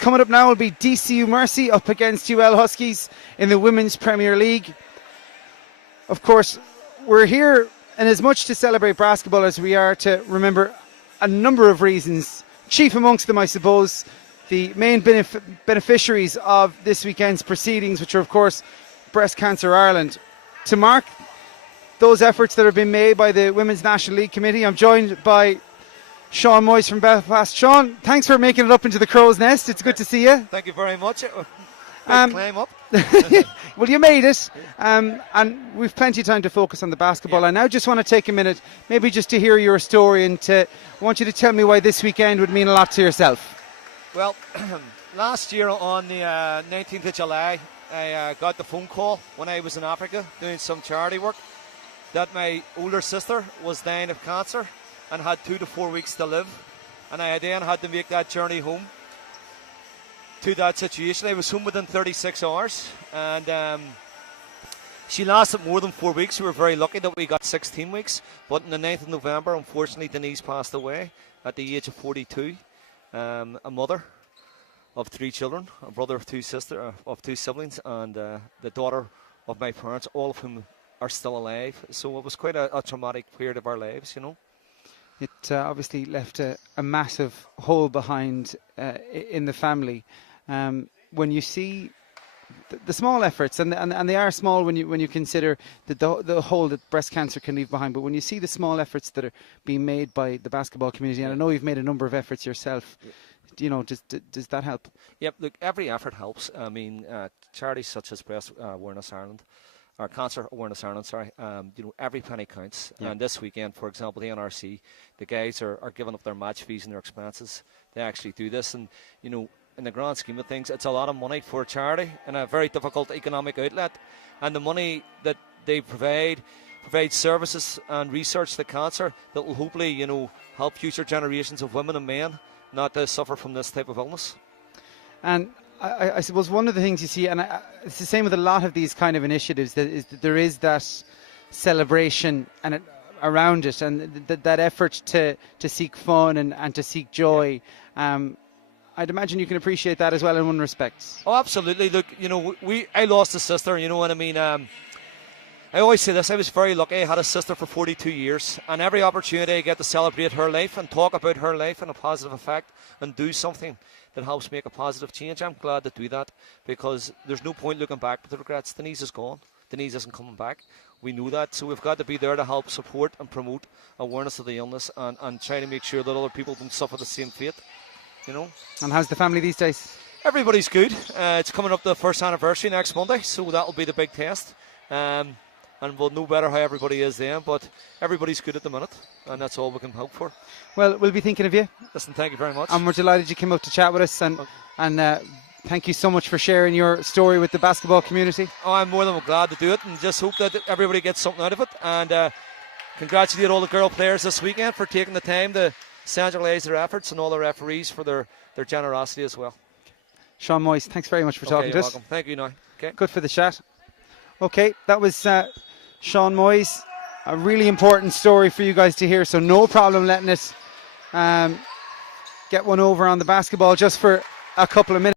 Coming up now will be DCU Mercy up against UL Huskies in the Women's Premier League. Of course, we're here in as much to celebrate basketball as we are to remember a number of reasons. Chief amongst them, I suppose, the main beneficiaries of this weekend's proceedings, which are, of course, Breast Cancer Ireland. To mark those efforts that have been made by the Women's National League Committee, I'm joined by Sean Moyes from Belfast. Sean, thanks for making it up into the crow's nest. It's good to see you. Thank you very much. Climb up. Well, you made it, and we've plenty of time to focus on the basketball. Yeah. I now just want to take a minute, maybe just to hear your story, and I want you to tell me why this weekend would mean a lot to yourself. Well, last year on the 19th of July, I got the phone call when I was in Africa doing some charity work that my older sister was dying of cancer and had 2 to 4 weeks to live, and I then had to make that journey home to that situation. I was home within 36 hours, and she lasted more than 4 weeks. We were very lucky that we got 16 weeks, but on the 9th of November, unfortunately, Denise passed away at the age of 42. A mother of 3 children, a brother of 2 siblings, and the daughter of my parents, all of whom are still alive. So it was quite a traumatic period of our lives, you know. It obviously left a massive hole behind in the family. When you see the small efforts, and they are small when you consider the hole that breast cancer can leave behind, but when you see the small efforts that are being made by the basketball community, and I know you've made a number of efforts yourself, you know, does that help? Yep, look, every effort helps. I mean, charities such as Breast Awareness Ireland, or Cancer Awareness Ireland, sorry, you know, every penny counts. Yeah. And this weekend, for example, the NRC, the guys are giving up their match fees and their expenses. They actually do this, and you know, in the grand scheme of things, it's a lot of money for a charity in a very difficult economic outlet. And the money that they provide services and research to cancer that will hopefully, you know, help future generations of women and men not to suffer from this type of illness. And I suppose one of the things you see, and it's the same with a lot of these kind of initiatives, that there is that celebration and around it, and that effort to seek fun and to seek joy. Yeah. I'd imagine you can appreciate that as well in one respect. Oh, absolutely. Look, you know, I lost a sister, you know what I mean? I always say this, I was very lucky. I had a sister for 42 years, and every opportunity I get to celebrate her life and talk about her life and a positive effect and do something that helps make a positive change, I'm glad to do that, because there's no point looking back with regrets. Denise is gone. Denise isn't coming back. We know that, so we've got to be there to help support and promote awareness of the illness and try to make sure that other people don't suffer the same fate, you know. And how's the family these days? Everybody's good. It's coming up the first anniversary next Monday, so that'll be the big test. And we'll know better how everybody is then, but everybody's good at the minute, and that's all we can hope for. Well, we'll be thinking of you. Listen, thank you very much. And we're delighted you came out to chat with us, and thank you so much for sharing your story with the basketball community. Oh, I'm more than glad to do it, and just hope that everybody gets something out of it, and congratulate all the girl players this weekend for taking the time to centralise their efforts, and all the referees for their generosity as well. Sean Moyes, thanks very much for talking to us. Welcome. Thank you, now. Okay. Good for the chat. Okay, that was Sean Moyes. A really important story for you guys to hear, so no problem letting it get one over on the basketball just for a couple of minutes.